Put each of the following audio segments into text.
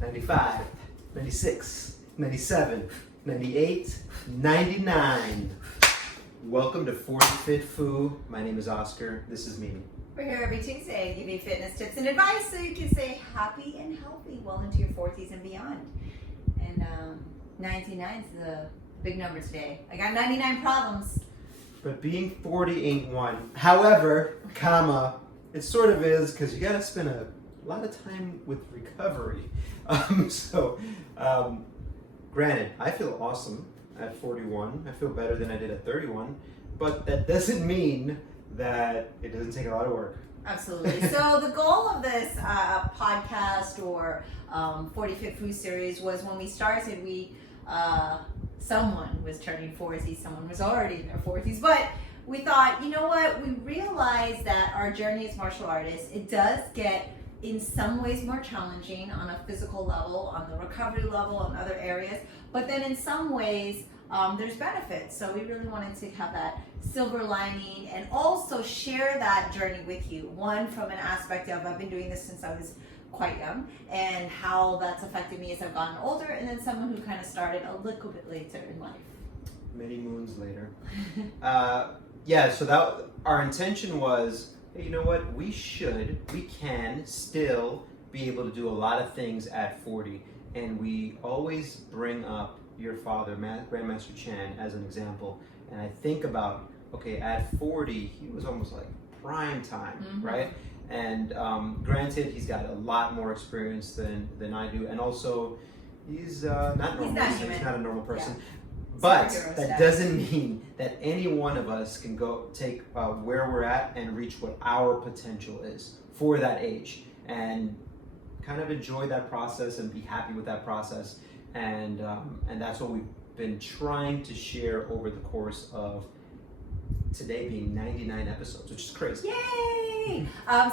95, 96, 97, 98, 99. Welcome to 40 Fit Foo. My name is Oscar. This is Mimi. We're here every Tuesday to give you fitness tips and advice so you can stay happy and healthy well into your 40s and beyond. And 99 is the big number today. I got 99 problems. But being 40 ain't one. However, it sort of is because you got to spend a lot of time with recovery. Granted, I feel awesome at 41. I feel better than I did at 31. But that doesn't mean that it doesn't take a lot of work. Absolutely. So the goal of this podcast or 40 Fit Foo series was when we started, someone was turning 40, someone was already in their 40s, but we thought, you know what, we realized that our journey as martial artists, it does get in some ways more challenging on a physical level, on the recovery level, on other areas, but then in some ways there's benefits. So we really wanted to have that silver lining and also share that journey with you. One, from an aspect of I've been doing this since I was quite young and how that's affected me as I've gotten older, and then someone who kind of started a little bit later in life. Many moons later. So that our intention was, hey, you know what, we can still be able to do a lot of things at 40. And we always bring up your father, Grandmaster Chan, as an example. And I think about, okay, at 40, he was almost like prime time, right? And granted, he's got a lot more experience than I do. And also, he's not normal. He's not a normal person. Yeah. But that doesn't mean that any one of us can go take where we're at and reach what our potential is for that age, and kind of enjoy that process and be happy with that process. And that's what we've been trying to share over the course of today being 99 episodes, which is crazy. Yay!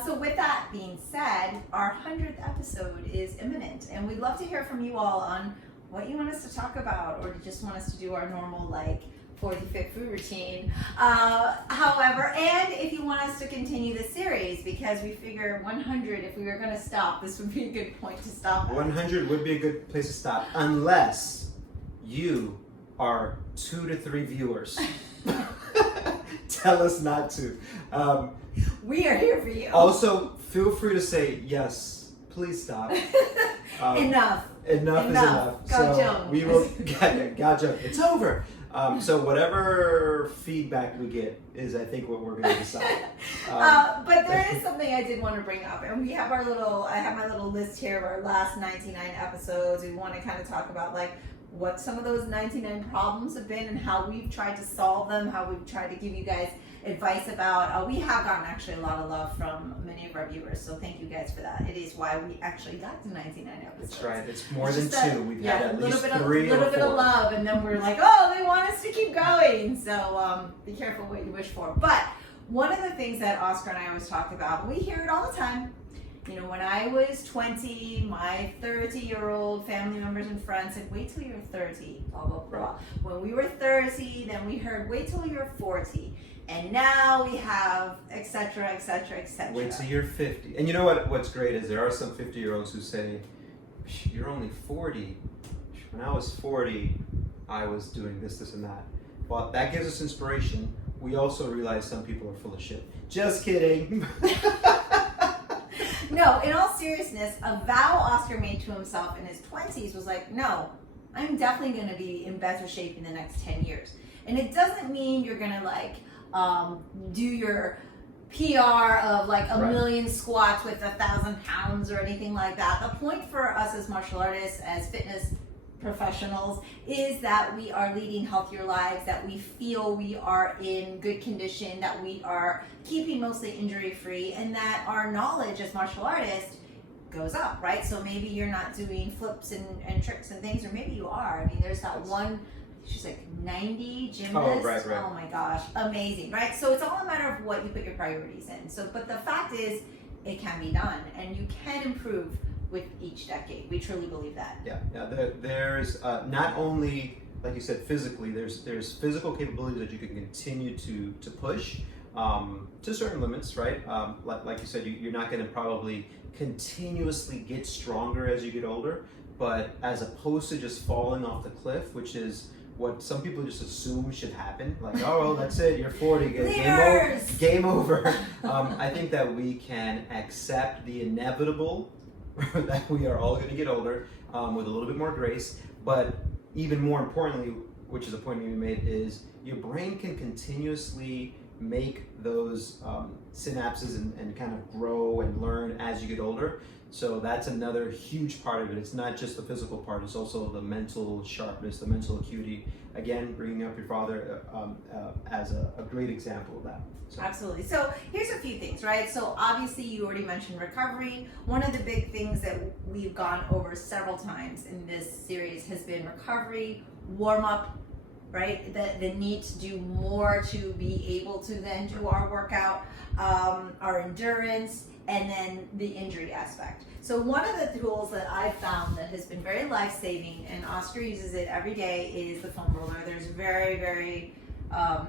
So with that being said, our 100th episode is imminent, and we'd love to hear from you all on what you want us to talk about, or just want us to do our normal 40 Fit Foo routine. However, and if you want us to continue the series, because we figure 100, if we were going to stop, this would be a good point to stop at. 100 would be a good place to stop, unless you are 2 to 3 viewers. Tell us not to. We are here for you. Also, feel free to say, yes, please stop. Enough is enough. God so Jones. We will, God Jones. It's over. So whatever feedback we get is, I think, what we're going to decide. But there is something I did want to bring up, and we have I have my little list here of our last 99 episodes. We want to kind of talk about what some of those 99 problems have been and how we've tried to solve them, how we've tried to give you guys advice about. We have gotten actually a lot of love from many of our viewers, so thank you guys for that. It is why we actually got to 99 episodes. That's right. It's more than 2. We've had at least 3 or 4. A little bit of love, and then we're like, oh, they want us to keep going. So be careful what you wish for. But one of the things that Oscar and I always talk about, we hear it all the time. You know, when I was 20, my 30-year-old family members and friends said, wait till you're 30, blah, blah, blah. When we were 30, then we heard, wait till you're 40. And now we have et cetera, et cetera, et cetera. Wait till you're 50. And you know what's great is there are some 50-year-olds who say, you're only 40. When I was 40, I was doing this, and that. Well, that gives us inspiration. We also realize some people are full of shit. Just kidding. No, in all seriousness, a vow Oscar made to himself in his 20s was no, I'm definitely going to be in better shape in the next 10 years. And it doesn't mean you're going to do your PR of a million squats with 1,000 pounds or anything like that. The point for us as martial artists, as fitness professionals, is that we are leading healthier lives, that we feel we are in good condition, that we are keeping mostly injury-free, and that our knowledge as martial artists goes up, right? So maybe you're not doing flips and tricks and things, or maybe you are. I mean, there's that one, she's 90 gymnasts. Oh, right. Oh my gosh, amazing, right? So it's all a matter of what you put your priorities in. So, but the fact is, it can be done, and you can improve with each decade. We truly believe that. Yeah. There's not only, like you said, physically. There's physical capabilities that you can continue to push, to certain limits, right? Like you said, you're not going to probably continuously get stronger as you get older, but as opposed to just falling off the cliff, which is what some people just assume should happen, like, oh, well, that's it, you're 40, game over. I think that we can accept the inevitable, that we are all going to get older, with a little bit more grace, but even more importantly, which is a point you made, is your brain can continuously make those synapses and kind of grow and learn as you get older. So that's another huge part of it. It's not just the physical part, it's also the mental sharpness, the mental acuity. Again, bringing up your father as a great example of that. So. Absolutely. So here's a few things, right? So obviously you already mentioned recovery. One of the big things that we've gone over several times in this series has been recovery, warm up, right? The need to do more to be able to then do our workout, our endurance, and then the injury aspect. So one of the tools that I've found that has been very life-saving, and Oscar uses it every day, is the foam roller. There's very, very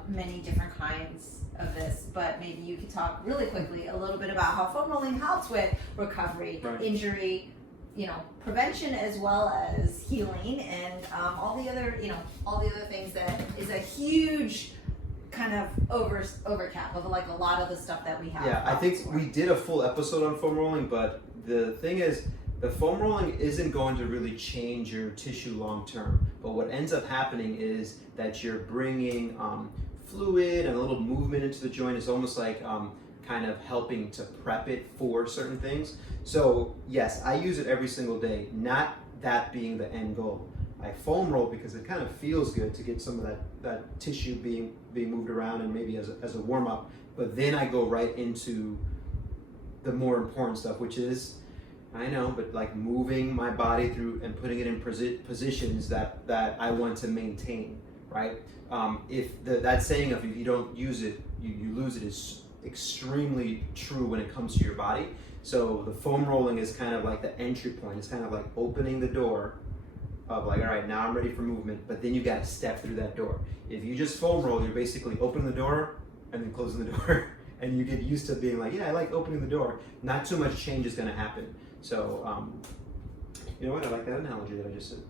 many different kinds of this, but maybe you could talk really quickly a little bit about how foam rolling helps with recovery, right. Injury, prevention, as well as healing, and all the other things that is a huge kind of overcap of like a lot of the stuff that we have. Yeah, I think we did a full episode on foam rolling, but the thing is, the foam rolling isn't going to really change your tissue long term. But what ends up happening is that you're bringing fluid and a little movement into the joint. It's almost like kind of helping to prep it for certain things. So yes, I use it every single day, not that being the end goal. I foam roll because it kind of feels good to get some of that tissue being moved around and maybe as a warm up, but then I go right into the more important stuff, which is, I know, but like moving my body through and putting it in positions that I want to maintain, right? If that saying of if you don't use it, you lose it is extremely true when it comes to your body. So the foam rolling is kind of like the entry point. It's kind of like opening the door of like, all right, now I'm ready for movement, but then you got to step through that door. If you just foam roll, you're basically opening the door and then closing the door, and you get used to being like, yeah, I like opening the door. Not too much change is going to happen. So, you know what? I like that analogy that I just said.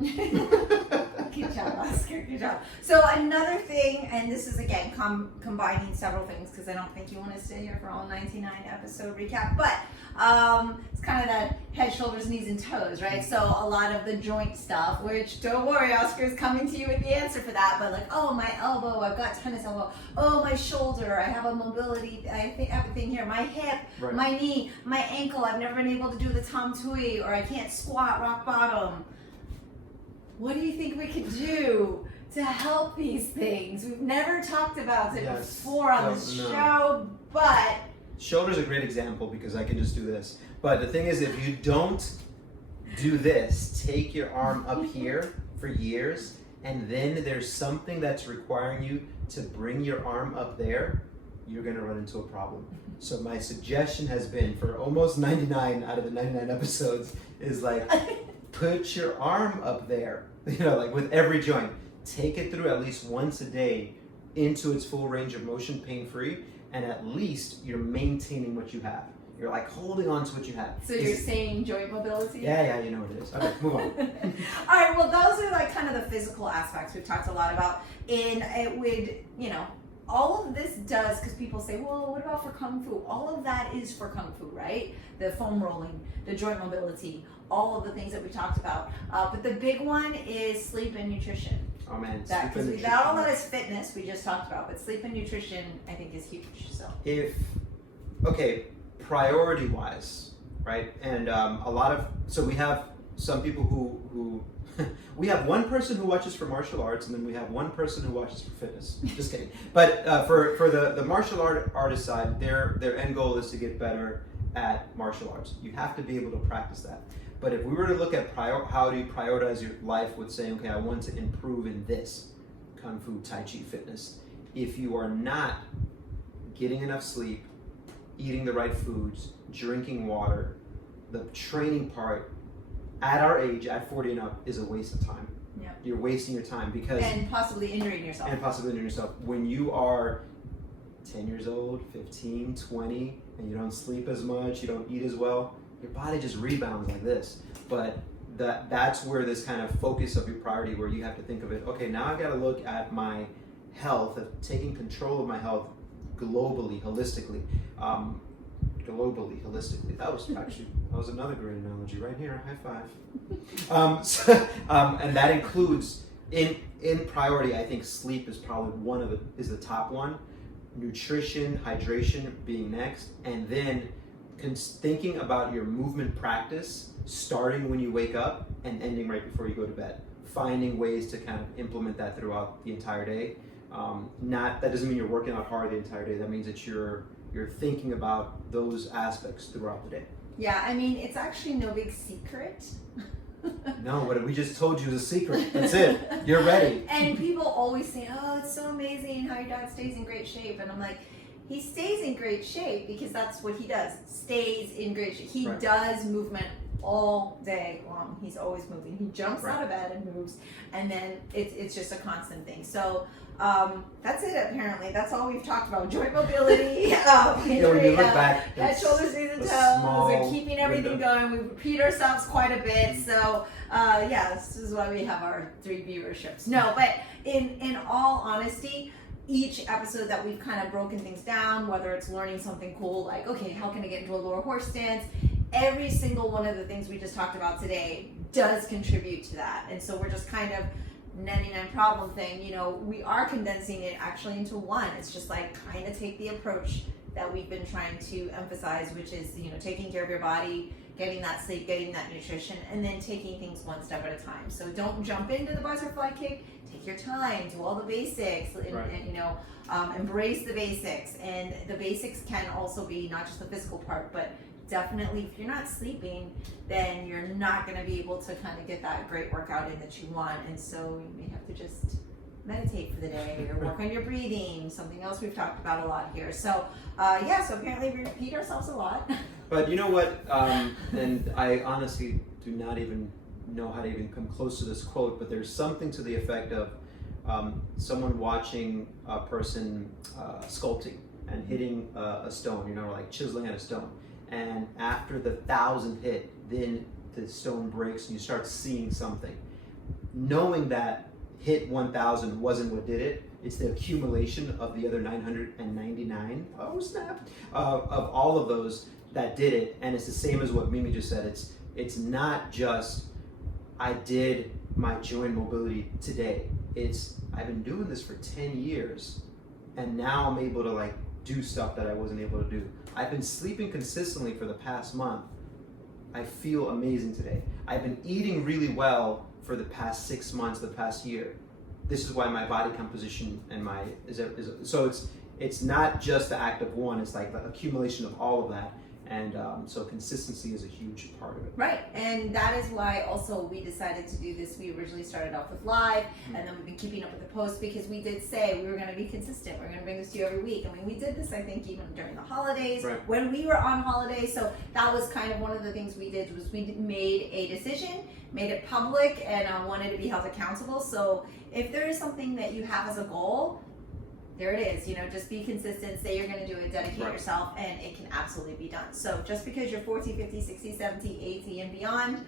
Good job, Oscar. Good job. So another thing, and this is again combining several things because I don't think you want to stay here for all 99 episode recap, but it's kind of that head, shoulders, knees, and toes, right? So a lot of the joint stuff, which don't worry, Oscar's coming to you with the answer for that. But like, oh, my elbow, I've got tennis elbow. Oh, my shoulder, I have a mobility. I think everything here. My hip, right. My knee, my ankle. I've never been able to do the Tom Tui, or I can't squat rock bottom. What do you think we could do to help these things? We've never talked about it before on this show, but... Shoulder's a great example because I can just do this. But the thing is, if you don't do this, take your arm up here for years, and then there's something that's requiring you to bring your arm up there, you're going to run into a problem. So my suggestion has been, for almost 99 out of the 99 episodes, is like, put your arm up there, like with every joint. Take it through at least once a day into its full range of motion, pain-free, and at least you're maintaining what you have. You're like holding on to what you have. So you're saying joint mobility? Yeah, you know what it is. Okay, move on. All right, well, those are like kind of the physical aspects we've talked a lot about. And it would, all of this does, because people say, well, what about for Kung Fu? All of that is for Kung Fu, right? The foam rolling, the joint mobility, all of the things that we talked about. But the big one is sleep and nutrition. Oh man, Because not all that is fitness, we just talked about, but sleep and nutrition, I think, is huge. So priority wise, right? And so we have some people who we have one person who watches for martial arts, and then we have one person who watches for fitness. Just kidding. But for the martial artist side, their end goal is to get better at martial arts. You have to be able to practice that. But if we were to look at how do you prioritize your life with saying, okay, I want to improve in this, Kung Fu, Tai Chi, fitness. If you are not getting enough sleep, eating the right foods, drinking water, the training part at our age, at 40 and up, is a waste of time. Yep. You're wasting your time because... And possibly injuring yourself. When you are 10 years old, 15, 20, and you don't sleep as much, you don't eat as well, your body just rebounds like this. But that's where this kind of focus of your priority, where you have to think of it, okay, now I've got to look at my health, of taking control of my health globally, holistically. That was another great analogy right here. High five. And that includes in priority. I think sleep is probably is the top one. Nutrition, hydration being next, and then thinking about your movement practice, starting when you wake up and ending right before you go to bed. Finding ways to kind of implement that throughout the entire day. That doesn't mean you're working out hard the entire day. That means that you're thinking about those aspects throughout the day. Yeah, I mean, it's actually no big secret. No, what we just told you is a secret. That's it. You're ready. And people always say, oh, it's so amazing how your dad stays in great shape. And I'm like, he stays in great shape because that's what he does. Stays in great shape. He does movement all day long. He's always moving. He jumps out of bed and moves. And then it's just a constant thing. So that's it, apparently. That's all we've talked about. Joint mobility, when you look back, head, shoulders, knees, and toes, and keeping everything going. We repeat ourselves quite a bit. So, this is why we have our 3 viewerships. No, but in all honesty, each episode that we've kind of broken things down, whether it's learning something cool, like, okay, how can I get into a lower horse stance? Every single one of the things we just talked about today does contribute to that. And so we're just kind of 99 problem thing, we are condensing it actually into one. It's just like kind of take the approach that we've been trying to emphasize, which is, taking care of your body, getting that sleep, getting that nutrition, and then taking things one step at a time. So don't jump into the butterfly kick. Take your time, do all the basics, and embrace the basics. And the basics can also be not just the physical part, but definitely if you're not sleeping, then you're not going to be able to kind of get that great workout in that you want. And so you may have to just meditate for the day or work on your breathing, something else we've talked about a lot here. So so apparently we repeat ourselves a lot. But you know what, and I honestly do not even know how to even come close to this quote, but there's something to the effect of someone watching a person sculpting and hitting a stone, like chiseling at a stone. And after the 1,000 hit, then the stone breaks and you start seeing something. Knowing that hit 1,000 wasn't what did it, it's the accumulation of the other 999, oh snap, of all of those that did it. And it's the same as what Mimi just said. It's not just, I did my joint mobility today. I've been doing this for 10 years and now I'm able to do stuff that I wasn't able to do. I've been sleeping consistently for the past month. I feel amazing today. I've been eating really well for the past 6 months, the past year. This is why my body composition and so it's not just the act of one, it's like the accumulation of all of that. And so consistency is a huge part of it. Right, and that is why also we decided to do this. We originally started off with live, and then we've been keeping up with the posts because we did say we were going to be consistent. We're going to bring this to you every week. I mean, we did this, I think, even during the holidays, when we were on holiday. So that was kind of one of the things we did, was we made a decision, made it public, and wanted to be held accountable. So if there is something that you have as a goal, there it is, just be consistent, say you're going to do it, dedicate yourself, and it can absolutely be done. So just because you're 40, 50, 60, 70, 80, and beyond,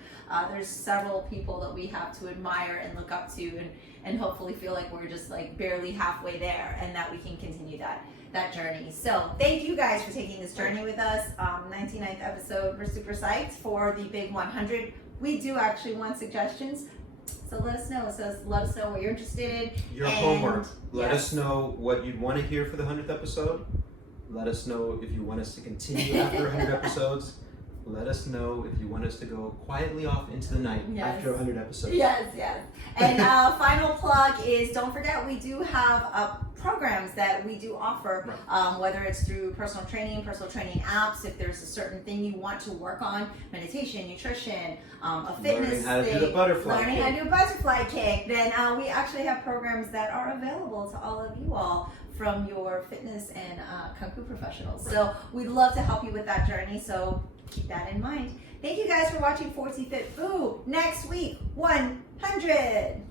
there's several people that we have to admire and look up to and hopefully feel like we're just barely halfway there and that we can continue that journey. So thank you guys for taking this journey with us. 99th episode, we're super psyched for the big 100. We do actually want suggestions. So let us know. So let us know what you're interested in. Your homework. Let us know what you'd want to hear for the 100th episode. Let us know if you want us to continue after 100 episodes. Let us know if you want us to go quietly off into the night after 100 episodes. Yes. And final plug is, don't forget, we do have programs that we do offer, whether it's through personal training apps, if there's a certain thing you want to work on, meditation, nutrition, a fitness learning how to do the butterfly learning how to do a butterfly kick, then we actually have programs that are available to all of you all from your fitness and Kung Fu professionals. So we'd love to help you with that journey, so keep that in mind. Thank you guys for watching 40 Fit Boo. Next week, 100.